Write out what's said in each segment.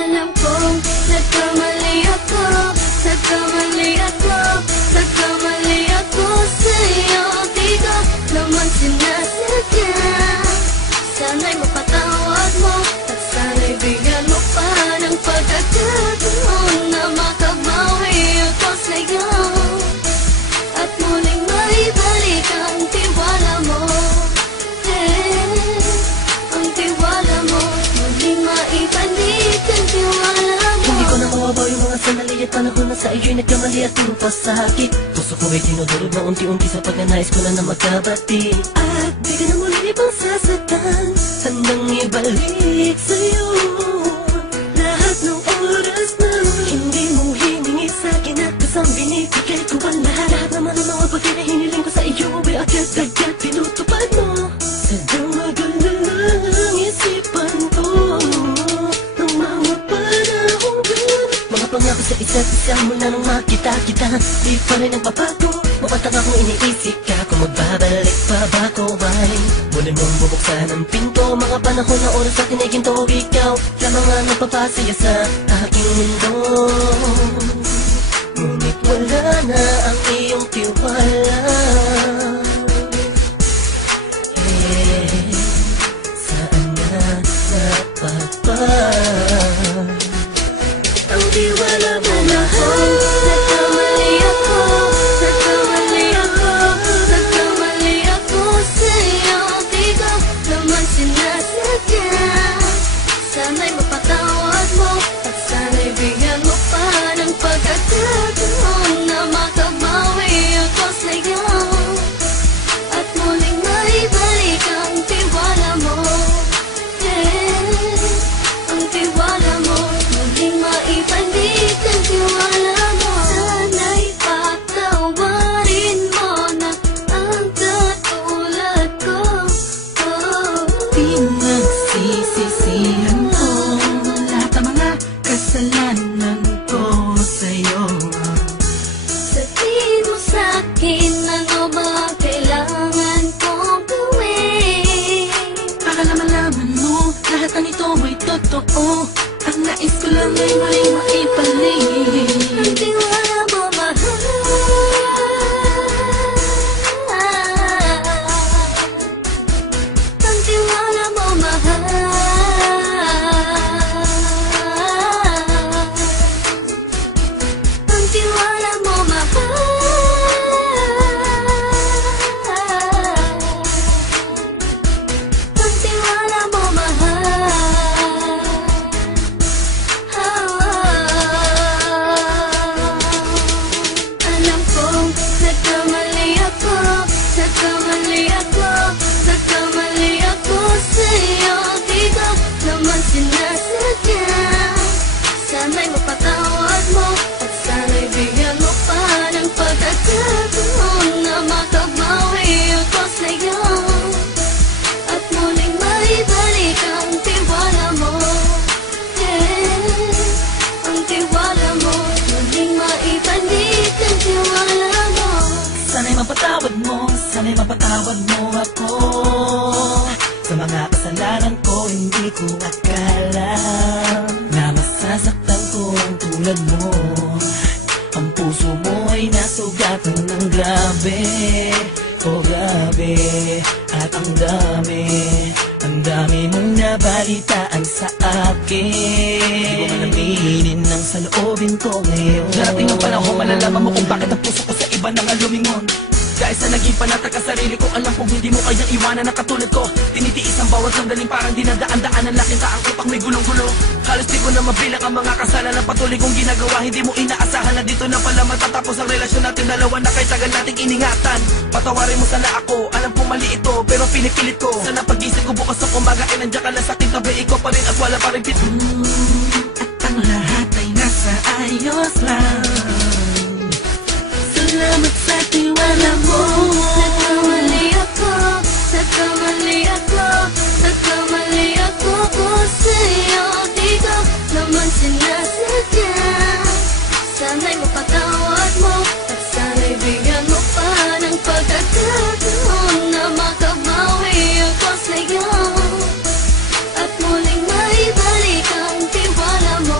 Alam kong nagkamali ako, nagkamali ako, nagkamali ako sa'yo. Di ko naman sinasadya. Sana'y mapatawad mo at sana'y bigyan mo pa ng pagkakataon na makabawi ako sa'yo at muling maibalik ang tiwala mo. Ang tiwala mo, muling maibalik ang tiwala mo. Hindi ko na mawabaw yung mga sandali at panahon na sa iyo'y nagkamali at puro pasakit. Puso ko ay tinudurog na unti-unti sa pagnanais ko na magkabati. At di ka na muli ibang sasaktan, handang ibalik sa'yo lahat ng oras na hindi mo hiningi sa'kin at kasang binibigay ko ang lahat. Naman ang mga bagay na hiniling ko sa iyo ay agad-agad tinutupad mo. Sadyang magalang isipan ko ng mga panahong gan. Mga pangako sa isa't isa mula nung makita kita, di pa rin nagbabago. Mapatang akong iniisip ka kung magbabalik pa ba ko ay muli mong bubuksan ang pinto. Mga panahon na oras sa tiniginto, ikaw lamang ang nagpapasaya sa aking mundo. Ngunit wala na ang iyong tiwala. Saan na napagpag ang tiwala mo mahal? Nagkamali ako, nagkamali ako, nagkamali ako sa'yo. Di ko naman sinasadya. Sana'y mapatawad mo at sana'y bigyan mo pa ng pagkakataon na makabawi ako sa'yo at muling maibalik ang tiwala mo. Ang tiwala mo, muling maibalik ang tiwala mo. Sana'y patawarin mo na ang katulad ko. Pinagsisisihan ko lahat ng mga kasalanan ko sa'yo. Sabihin mo sa'kin ano ba ang kailangan kong gawin Para malaman mo lahat ng ito ay totoo. Ang nais ko lang ay muling maibalik ang tiwala mo, mahal. Ang tiwala mo, mahal. Ang tiwala mo, mahal. Ang tiwala mo, mahal. Alam kong nagkamali ako, nagkamali ako, nagkamali ako sa'yo. Di ko naman sinasadya. Sana'y mapatawad mo at sana'y bigyan mo pa ng pagkakataon na makabawi ako sa'yo at muling maibalik ang tiwala mo. Ang tiwala mo, muling maibalik ang tiwala mo. Sana'y mapatawad mo, sana'y mapatawad mo ako sa mga kasalanan ko. Hindi ko akala na masasaktan ko ang tulad mo. Ang puso mo ay nasugatan ng grabe, oh grabe. At ang dami mong nabalitaan sa akin. Di ko man aminin ang saloobin ko ngayon. Darating ang panahon, malalaman mo kung bakit ang puso ko sa iba nang alumingon. Dahil sa naging panatag ka sarili ko, alam kong hindi mo kayang iwanan na katulad ko. Tinitiis ang bawat sandaling parang dinadaan-daanan. Nakita ang utak may gulong-gulo. Halos di ko na mabilang ang mga kasalanan patuloy kong ginagawa. Hindi mo inaasahan na dito na pala matatapos ang relasyon natin dalawa na kay tagal nating iningatan. Patawarin mo sana ako, alam kong mali ito pero pinipilit ko. Sana pag-isip ko bukas ng umaga ay nandiyan ka lang sa aking tabi. Ikaw pa rin at wala pa rin At ang lahat ay nasa ayos lang. Salamat sa tiwala mo. Nagkamali ako, nagkamali ako, nagkamali ako sa'yo. Di ko naman sinasadya. Sana'y mapatawad mo at sana'y bigyan mo pa ng pagkakataon na makabawi ako sa'yo at muling maibalik ang tiwala mo.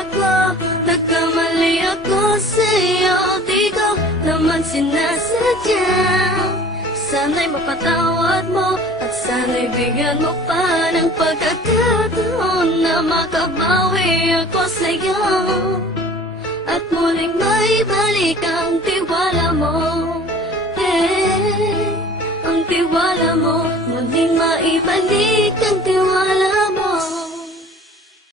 ako, nagkamali ako sa'yo. Di ko naman sinasadya. Sana'y mapatawad mo at sana'y bigyan mo pa ng pagkakataon na makabawi ako sa'yo at muling maibalik ang tiwala mo. Ang tiwala mo, muling maibalik ang tiwala mo.